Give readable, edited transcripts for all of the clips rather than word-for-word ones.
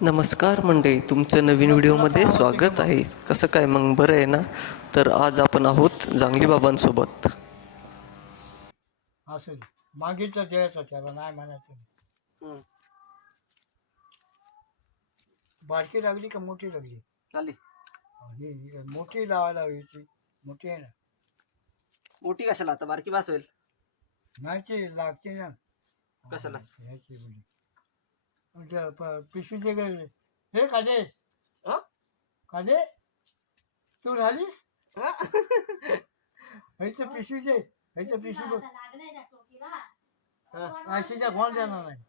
नमस्कार मंडळी, तुमचं नवीन व्हिडिओमध्ये स्वागत आहे. कसं काय मग, बरं आहे ना? तर आज आपण आहोत जांगली बाबांसोबत. असं मागितलं द्यायचं, त्याला नाही म्हणायचं. बारकी लागली का मोठी लागली? चालली ही मोठी लावायला हवीची. मोठी आहे ना? मोठी कशाला, आता बारकी बास होईल. नाही ती लागते ना. कशाला? ह्याची म्हणजे पिशवीचे गेले हे काजे हं? काजे तू राहिलीस ह्याचं पिशवीचे ह्याचं पिशवी बघ. आयशीच्या फोन देणार नाही.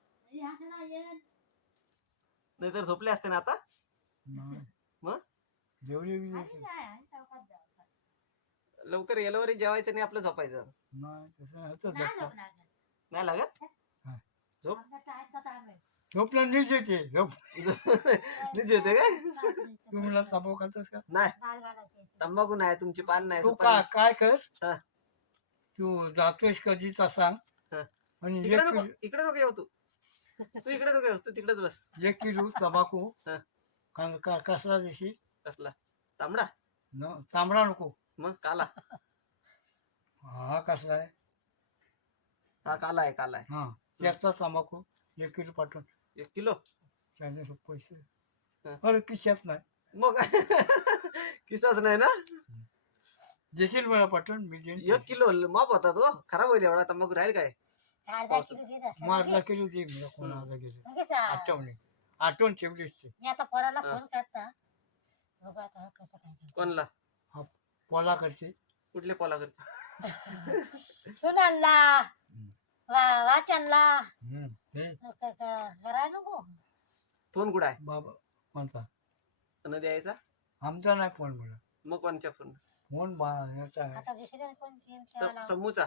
नाही तर झोपले असते ना आता. नाही. मग जेवढी लवकर येल्यावर जेवायचं नाही, आपलं झोपायचं. नाही तसं ह्याचं झोपतं. नाही लागत हा. झोप. झोपलं नीच येते झोप. नीच येते काय? तू मला ताबो खातोस का? नाही, तंबाखू नाही, तुमची पान नाही, तू सुपारी काय कर हा. तू जातोस कधीचा सांग हा. आणि इकडे नको, इकडे नको येऊ तू. तू इकडे नको येऊ, तू तिकडेच बस. 1 किलो तंबाखू हा. कसला देशी कसला? तांबडा? तांबडा नको. मग काला? हा कसला आहे? हा काला आहे, काला आहे. हा त्याचा तंबाखू 1 किलो पाठवून 1 किलो. त्याचे पैसे हा. अरे खिशात नाही. मग किसाच नाही ना. देशील मला पाठवून मी देईन. 1 किलो माप होता तो, खराब होईल एवढा तंबाखू राहील काय? मारला किलो दे मला कोणाला गेले आठवण ठेवलीच ते. मी आता पोराला फोन करता बघू आता कसं काय कोणला? पोला करते कुठले पोला करते? सुनानला वाचनला हे करायला नको. फोन कुठं आहे? बाबा कोणता न द्यायचा. आमचा नाही फोन मला. मग कोणच्या फोन? फोन ह्याचा आहे आता दुसऱ्या कोण गेम खेळायला समूचा.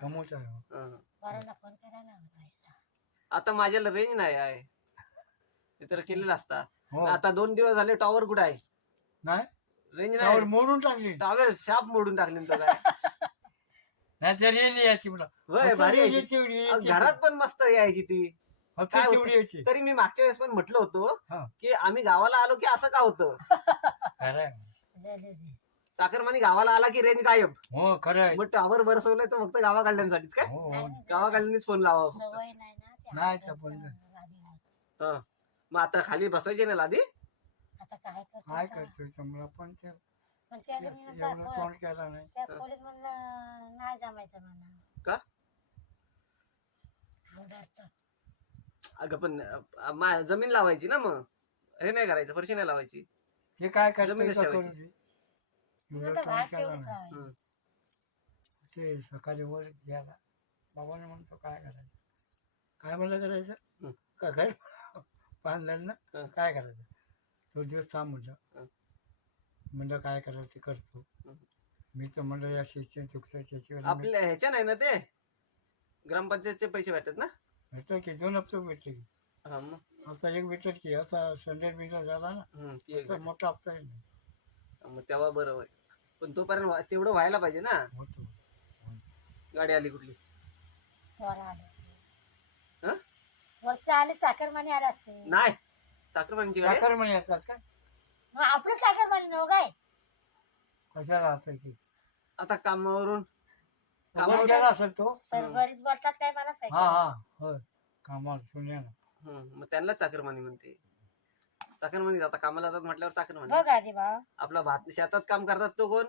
समोरचा आहे. हं. पोराला फोन करायला लावायचा. आता माझ्याला रेंज नाही आहे, तर केलेला असता. हो. आता 2 दिवस झाले टॉवर कुठं आहे? नाही रेंज त्यावर नाही. मोडून टाकली. टॉवर शाप मोडून टाकली ना तो काय. नाही तर येईल याची मला. होय, फक्त भारी यायची यायची. तेवढी यायची. घरात पण मस्त यायची ती. फक्त काय तेवढी होतं? यायची. तरी मी मागच्या वेळेस पण म्हटलं होतो हा. की आम्ही गावाला आलो की असं का होतं. खरं आहे. दे, दे, दे. चाकरमानी गावाला आला की रेंज गायब. हो खरं आहे. मग टॉवर बसवलंय तर फक्त गावाकडल्यांसाठीच काय? हो हो. नाही, नाही, गावाकडल्यांनीच फोन लावा. सवय नाही ना ते नाही आपल्याला तर पण लादी नाही. हं. मग आता खाली बसायचे ना लादी. आता काय करतो काय आता? करतोय समजा पण ते पण त्या घरी नंतर एवढं तोंड केला नाही. त्या खोलीत म्हणलं नाही जमायचं म्हणा. का? आवडायचं. अगं पण जमीन लावायची ना, मग हे नाही करायचं, फरशी नाही लावायची. ते काय करतोय जमिनीच का करू ठेवायची. दे. तुला एवढं तर तोंड बाहेर केला ठेवून नाही. ठेवायचं. हं. ते सकाळी वर घ्यायला बाबाने म्हणतो काय करायचं काय म्हणलं करायचं हं. का काय बांधलं ना हं. काय करायचं तो दिवस थांब म्हटलं. हं. म्हणलं काय करायचं ते करतो. हं. मी तर म्हणलं या शिक्षण चुकतं त्याच्यावर आपल्या ह्याच्या नाही ना, ते ग्रामपंचायतचे पैसे भेटतात ना. भेटलं की 2 हप्ते भेटले की. हा, मग आता एक भेटलं की आता संडे बिंडे झाला ना ती एक तर भेटते. मोठा हप्ता आहे ना. मग तेव्हा बरं होईल. पण तोपर्यंत तेवढं व्हायला पाहिजे ना. होतो गाडी आली कुठली? पोरं आले. हं? वरचे आले चाकरमानी आले असते. नाही, चाकरमानीची गाडी आहे? साखर म्हणे असतात का मग आपलं चाकरमानी नव्ह काय? कशाला असायची आता कामावरून कामावर गेला असेल तो. सरभरीत बोलतात काय मला हा सांग. हा होय कामावर सुन्या ना. मग त्यांना चाकरमानी म्हणते. चाकरमानी आता कामाला जातात म्हटल्यावर चाकरमानी. बघ आधी भाऊ आपला भात शेतात काम करतात तो कोण?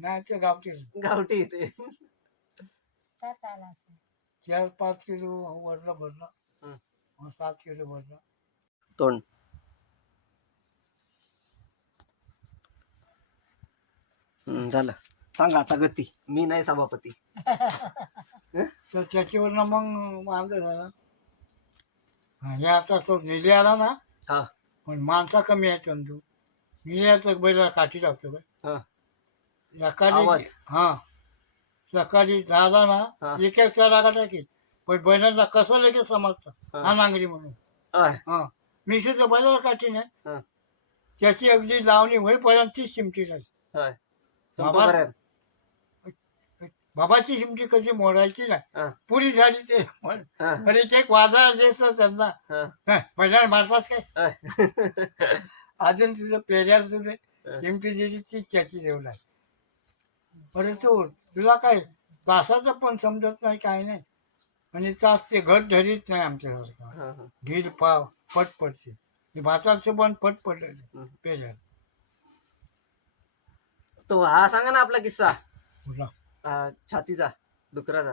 नाही ते गावठी गावठी इथे. काय चालला असेल. 4-5 किलो वरला भरला. हं. 7 किलो भरला. तोंड झालं. सांगा आता गती. मी नाही सभापती. तर त्याच्यावरनं मग आमचं झालं हे आता तो निधी आला ना हा. पण माणसा कमी आहे चंदू. निल्याचं बैला काठी टाकतो काय हा. सकाळी आवाज. हा सकाळी झाला हा. ना एक चढा टाकी पण बैलांना कसं लगेच समजतं हा. हा नांगरी म्हणून. होय. हा मिशीचं बैलाला काठी नाही हा. त्याची अगदी लावणी होईपर्यंत तीच चिमटी राहील. होय. बाबा. संपर्क बाबाची चिमटी कधी मोडायची हा. नाही पुरी झाली ते हा. आणि ते वाजार दिसत त्यांना हा. पहिल्या माणसात काय होय. अजून तुझं पेऱ्यात तुझे चिमटी दिली तीच त्याची जेवण आहे बरं चोर तुला काय तासाचं पण समजत नाही काय नाही आणि तास ते घट धरीत नाही आमच्यासारखं हा, हा. ढील पाव पट पडते भाताचं पण पट पडलेलं हम्म. पेऱ्यात तो हा सांगा ना आपला किस्सा कुठला छातीचा डुकराचा.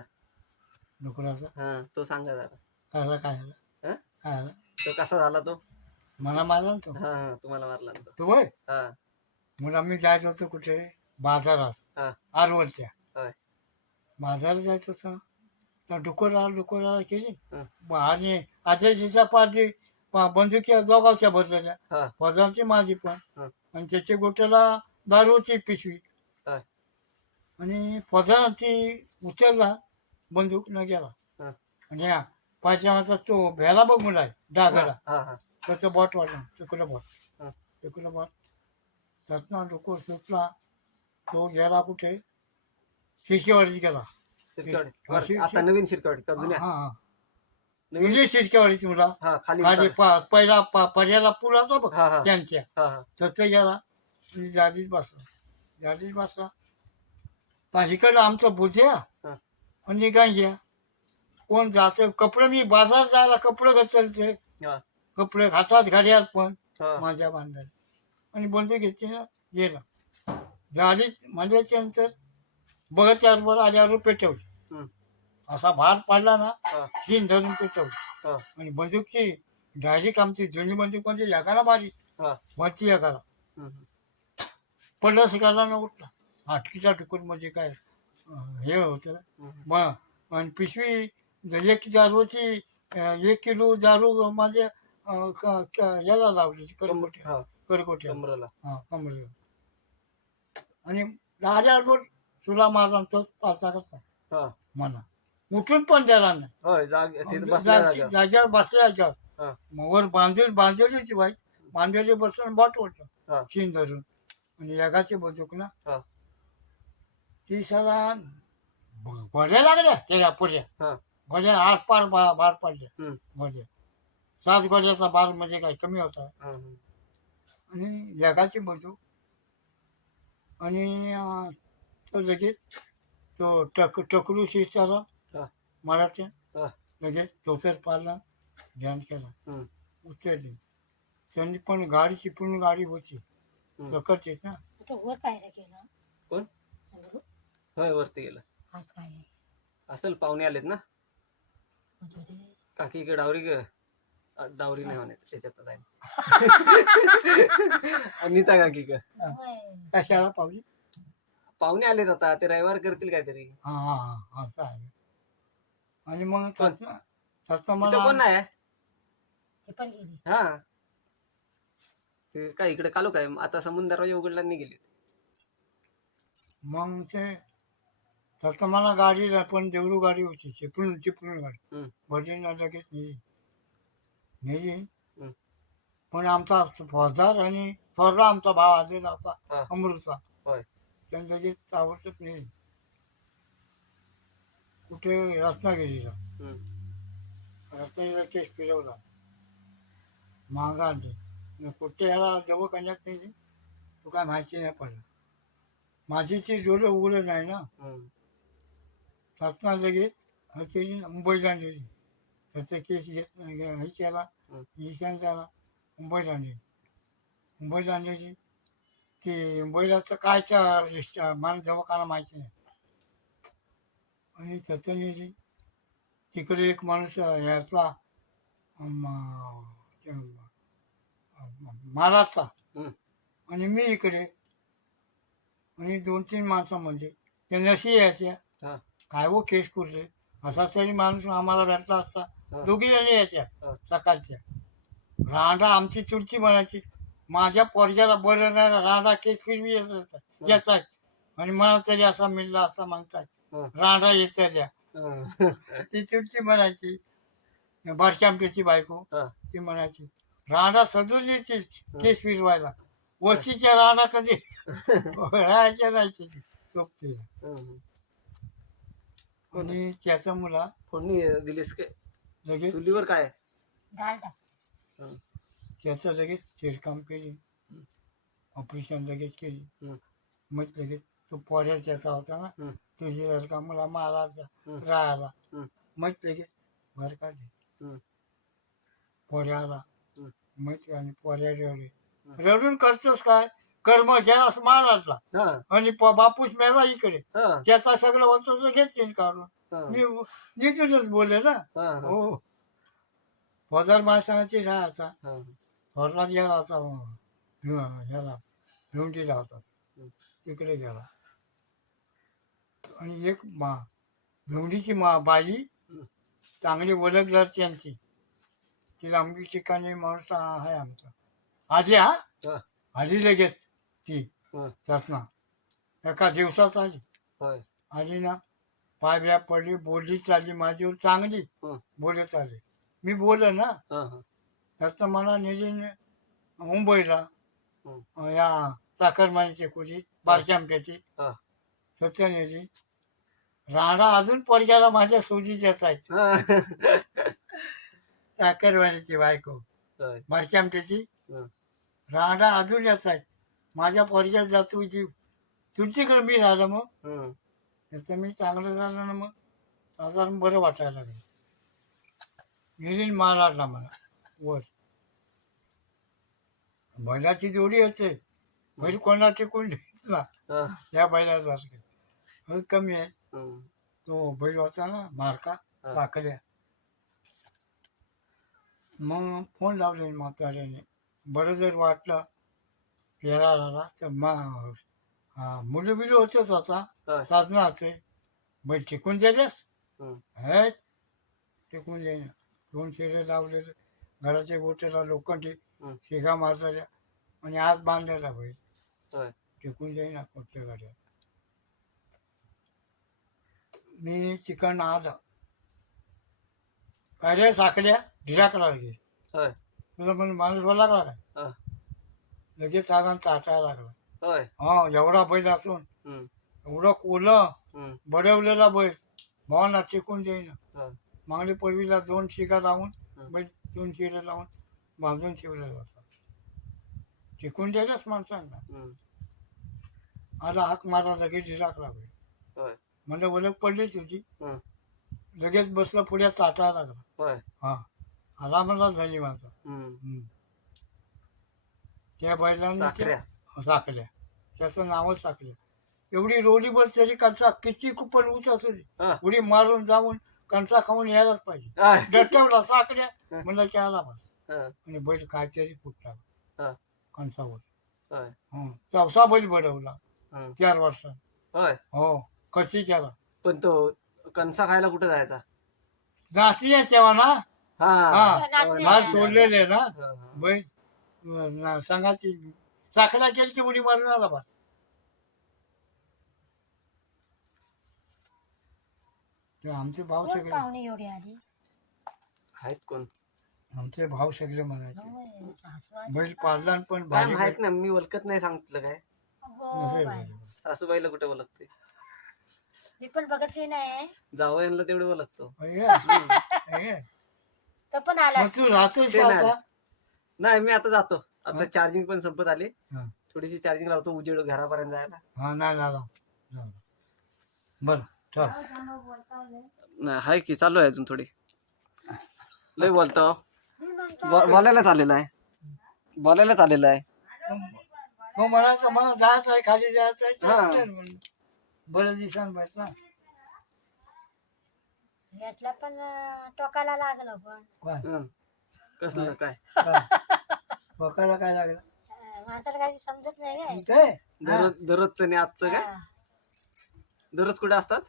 डुकराचा हा तो सांगा जरा. कसा काय झाला हा? काय झाला तो कसा झाला तो. मला मारला ना तो हा हा तुम्हाला मारला ना तो. तो होय हा मग आम्ही जायचं होतो कुठे बाजारात हा आरवलच्या होय. बाजारात जायचं होतं तर डुकराला केली हा. आणि आदेशीच्या पाठी बंदुकी दोघांच्या भरलेल्या हा वजांची माझी पण हा. आणि त्याच्या गोट्याला दारूची पिशवी हा. आणि फजानं ती उचलला बंदूक न गेला हा. आणि हा पायच्यामाचा तो भ्याला बघ मुला डागाला हा हा त्याचं बॉट वाढला चुकलं बॉट हा. चुकलं बॉट त्यातनं डुकर सुटला तो गेला कुठे शिरकेवाडीत गेला शिरकवाडी आता नवीन शिरकवाडी का जुन्या. हा नवीन जुनी शिरकेवाडीची मुला हा खाली खाली उतार. पहिला पर्याला पूल होता बघ हा हा त्यांच्या हा हा तसं गेला आणि जाडीत बसला पण इकडं आमचं बुझ्या हा. आणि गांग्या कोण जायचं कपडे मी बाजार जायला कपडे घालते हा. कपडे हातात घड्याळ पण हा. माझ्या बांधायला आणि बंद घेतली ना गेला जाडीत म्हणजे नंतर बघत त्याबरोबर आल्यावर पेटवली हम्म. असा भार पडला ना हा. तीन धरून पेटवली हा. आणि बंदूकची डायरेक्ट आमची जुनी बंदूक म्हणजे एकाला मारी हा. वरती एकाला हम्म. पडलं शिकायला न उठला हाटकीचा टुकूर म्हणजे काय हे होतं हम्म. मग आणि पिशवी एक दारूची 1 किलो दारू माझ्या याला लावली हा करकोट्या कमरेला. हा कमरेला आणि आल्यावर तुला मारला तोच पाचा करता हा मला उठून पण द्यायला नाही होय तिथे बसल्या जागेवर. जागेवर बसल्या हा. मग वर बांधलेलीची बाई बांधलेली बसून बाट हा. ओढलं शिन धरून आणि यागाची बंदूक ना हा. ती सला घोड्या लागल्या त्याच्या पुढ्या हा. घोड्या आठ पार बार पडल्या हम्म. घोड्या 7 घोड्याचा बार म्हणजे काय कमी होता हा, हा. आणि जगाची बंदूक आणि तो लगेच तो टकलू शिरसाला हा. मराठी हा. लगेच चौसर पाडला ध्यान केला हम्म. उचलली त्यांनी पण गाडी चिपळूण गाडी होती हम्म. सकटचीच ना कुठं वर काय केलं कोण समजू होय वरती गेलं आज काय आहे असेल पाहुणे आलेत ना म्हणजे रे, काकी इकडे डावरी नाही म्हणायचं त्याच्यात जाईल. अनिता काकी का होय. कशाला पावली पाहुणे आलेत आता ते रविवार करतील काहीतरी. हा हा हा असं आहे आणि मग कोण? सत्ता इथं मला कोण नाही ती पण गेली हा ते काय इकडे कालू काय आता समुद्रावर उघडला नाही गेले. मग ते सत्ता मला गाडी पण देवरू गाडी होती चिपळूण गाडी हम्म. भजन लगेच नेली हम्म. पण आमचा फौजदार आणि थोरला आमचा भाव आलेला होता हा. अमृतचा होय. त्याने लगेच आवडत नेली कुठे रत्नागिरीला हम्म. रत्नागिरीला केस फिरवला महागा आणली कुठे याला जवळ करण्यात नाही तू काय माहिती नाही पडलं माझीची डोळे उघडं नाही ना हम्म. सातना लगेच हे केली मुंबईला नेली त्याचा केस घेत हे केला ईशान त्याला मुंबईला आणलेली ती मुंबईलाचं कायच्या मला दवाखाना माहिती नाही आणि त्याचं नेली तिकडे एक माणूस यातला महाराजचा हम्म. आणि मी इकडे आणि 2-3 माणसामध्ये ते नशी यायच्या हा. काय वो केस कुठले असा तरी माणूस आम्हाला भेटला असता हा. 2 जणी यायच्या हा. सकाळच्या रांडा आमची चुलती म्हणायची माझ्या पोरग्याला बरं नाही रांडा केस फिरवी याचा आणि मला तरी असा मिळला असता म्हणतात हा. रांडा येतल्या हा. ती चुलती म्हणायची बारकी आमच्याची बायको हा. ती म्हणायची रांडा सजून येतील केस फिरवायला वस्तीच्या रांडा कधी राहायच्या राहायची सोबतीला हम्म. आणि त्याचा मुला फोडणी दिलीस काय लगेच चुलीवर काय डाळ टाक. हं, त्याचं लगेच चिरकाम केली, ऑपरेशन लगेच केली. हं, मग लगेच तो पोऱ्या त्याचा होता ना, हं, तुझी जर का मला मारा हं. राहायला, हं, मग लगेच भर काढली. हं, पोऱ्या आला, हं. मग आणि पोऱ्या रडले. रडून करतोस काय, कर्म ज्याला मारायला हा, आणि बापूस मेला इकडे, हा, त्याचा सगळं वचन घेतले काढून. हा, मी निघूनच बोलले ना. हा, हा, हो, फौजदार महासंघाची राहायचा, हा. थोरला गेला होता ह्याला भिवंडीला होता, हं. तिकडे गेला. आणि एक भिवंडीची बाई हं. चांगली ओळखदार त्यांची, तिला आमची ठिकाणी माणूस आहे आमचा. आधी हा, आली लगेच ती हा, चाचना, एका दिवसात आली. होय. आली ना, पाय बिया पडली, बोलली चालली माझी चांगली, हं, बोलत आली. मी बोललो ना, हा, हा, त्याचं मला नेली मुंबईला, हं, या चाकरमानीची कुली बारक्या आमट्याची, हा, सत्य नेली. राणा अजून पोरग्याला माझ्या सोजीच्याच आहेत, हा. चाकरमानीची बायको होय. बारक्या आमट्याची. हं, राणा अजून याच आहे, माझ्या पोरग्यात जातो जीव. तुमच्याकडे मी राहिलं, मग हं, त्याचं मी चांगलं झालं ना, मग साधारण बरं वाटायला लागलं. गेली मारला मला वर. बैलाची जोडी असते, बैल कोणा टिकून देत ना, हा, या बैलासारखे कमी आहे. हं, तो बैल होता ना मारका, हा. साखऱ्या. मग फोन लावले म्हाताऱ्याने, बरं जर वाटलं फिरायला आला तर मुलं बिलं होतेच होता, होय. साधनाचे. बैल टिकून दिलेस, हं, हे टिकून देईन. 2 शिरे लावले घराच्या गोट्याला लोखंडी हं. शिगा मारलेल्या, आणि आज बांधलेला बैल होय. टिकून जाईना कुठल्या गाड्या. मी चिकन आलं, काय रे साखऱ्या ढिराकला लगेच. होय. तुला म्हणून माणूस बोला लागला काय, हा, लगेच आला चाटायला लागला. होय. हा, एवढा बैल असून हं, एवढं कोलं हं, बडवलेला बैल भावांना टिकून देईना. हा, मागली पडवीला 2 शिगा लावून, हं. बैल 2 शिरे लावून बांधून ठेवलेला होता. टिकून द्यायलाच माणसांना. हं, आला हाक मारा, लगेच ढिराकला बैल. होय. म्हणजे ओळख पडलीच होती. हं, लगेच बसला, पुढे चाटायला लागला. होय. हा, आला मला झाली माझा. हं, त्या बैलांना साखऱ्या. साखऱ्या, त्याचं नावच साखऱ्या. एवढी रोडीवर तरी कणसा किती कुपन उंच असू दे, हा, उडी मारून जाऊन कणसा खाऊन यायलाच पाहिजे. होय. डटवला साखऱ्या, म्हणलं की आला बस. हा, आणि बैल काहीतरी फुटला हा, कणसावर. होय. चौसा बैल बडवला हं, 4 वर्षात. होय. हो, कशी केला. पण तो कणसा खायला कुठे जायचा? नाचल्या तेव्हा ना, हा, हा, नाचणी मार आहे. सोडलेले ना हा, हा. बैल, संघाची साखऱ्या केली की उडी मारून आला बस. ते आमचे भाव कोण सगळे, पाहुणे एवढी आली? आहेत कोण? आमचे भाव सगळे म्हणायचे होय, सासू आली. बैल पाळला पण काय भारी माहित नाही, मी ओळखत नाही सांगितलं काय. हो नसेल बाई. बैल. सासूबाईला कुठे ओळखते? मी पण बघितली नाही. जावयांना तेवढे ओळखतो. हे, हे. तो पण आला. मग तू राहतोस ते का नाही. आता? नाही, मी आता जातो. आता हा? चार्जिंग पण संपत आली. हा. थोडीशी चार्जिंग लावतो, उजेड घरापर्यंत जायला. हा, नाही झाला. बरं, चल. नाही, हाय की चालू आहे अजून थोडी. लय बोलतो. मी म्हणतो बोलायला चाललेलं आहे. बोलायला चाललेलं आहे. तो म्हणायचा मला जायचं आहे, खाली जायचं आहे, हा. चल म्हणून. बरं दिवसांनी भेटला. यातला पण टोकाला लागलं पण. काय हं. कसलं काय? बघायला काय लागलं माणसाला काही समजत नाही काय. ते? दररोजचं आणि आजचं काय? हा. दररोज कुठे असतात?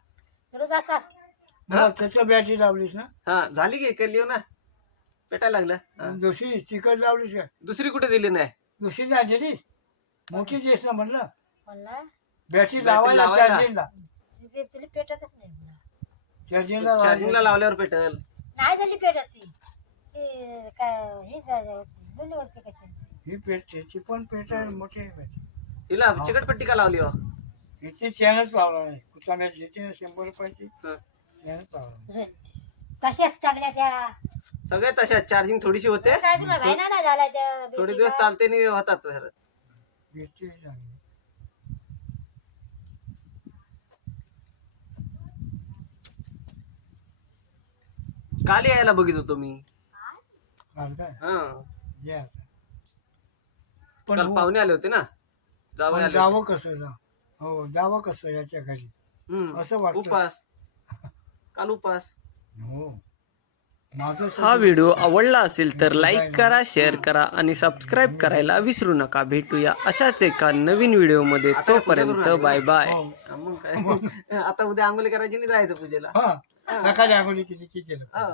रोज असतात. मला त्याचं बॅटरी लावलीस ना, हा, झाली की केली हो ना, पेटायला लागलं. हा. दुसरी चिकट लावलीस का? दुसरी कुठे दिली नाही? दुसरी नाही दिली, मोठी दिस ना म्हणलं. म्हणलं बॅटरी लावायला लावायला. चार्जिंगला, तिथे तिला पेटतच नाही मला. चार्जिंगला चार्जिंगला लावायला. लावल्यावर पेटल. नाही झाली पेटत ती. ती काय ही मुलीवरची कशी. ही पेटते, ती पण पेटायला मोठी आहे बॅटरी. हिला चिकटपट्टी का लावली हो? हिची चॅनच लावला नाही, कुठला मॅच घेते ना 100 रुपयाची, हं. त्यानं चालवलं. कशाच चांगल्या त्या सगळे तशाच चार्जिंग थोडीशी होते काय तुला भाईना ना झाला त्या थोडे दिवस चालते नाही होतात घरात. भेटते चांगली. काल यायला बघित होतो मी. काल काय हा ये आता. पण काल हो- पाहुणे आले होते ना जावं पण आले जावं कसं जा हो जावं कसं याच्या घरी हम्म. असं वाटलं. उपास काल उपास. हो माझं हा व्हिडिओ आवडला असेल तर लाईक करा, शेअर करा आणि सबस्क्राईब करायला विसरू नका. भेटूया अशाच एका नवीन व्हिडिओमध्ये. तोपर्यंत बाय बाय. हो हा, मग काय आता उद्या आंघोळी करायची नाही जायचं पूजेला. हा सकाळी आंघोळी किती केलं हा.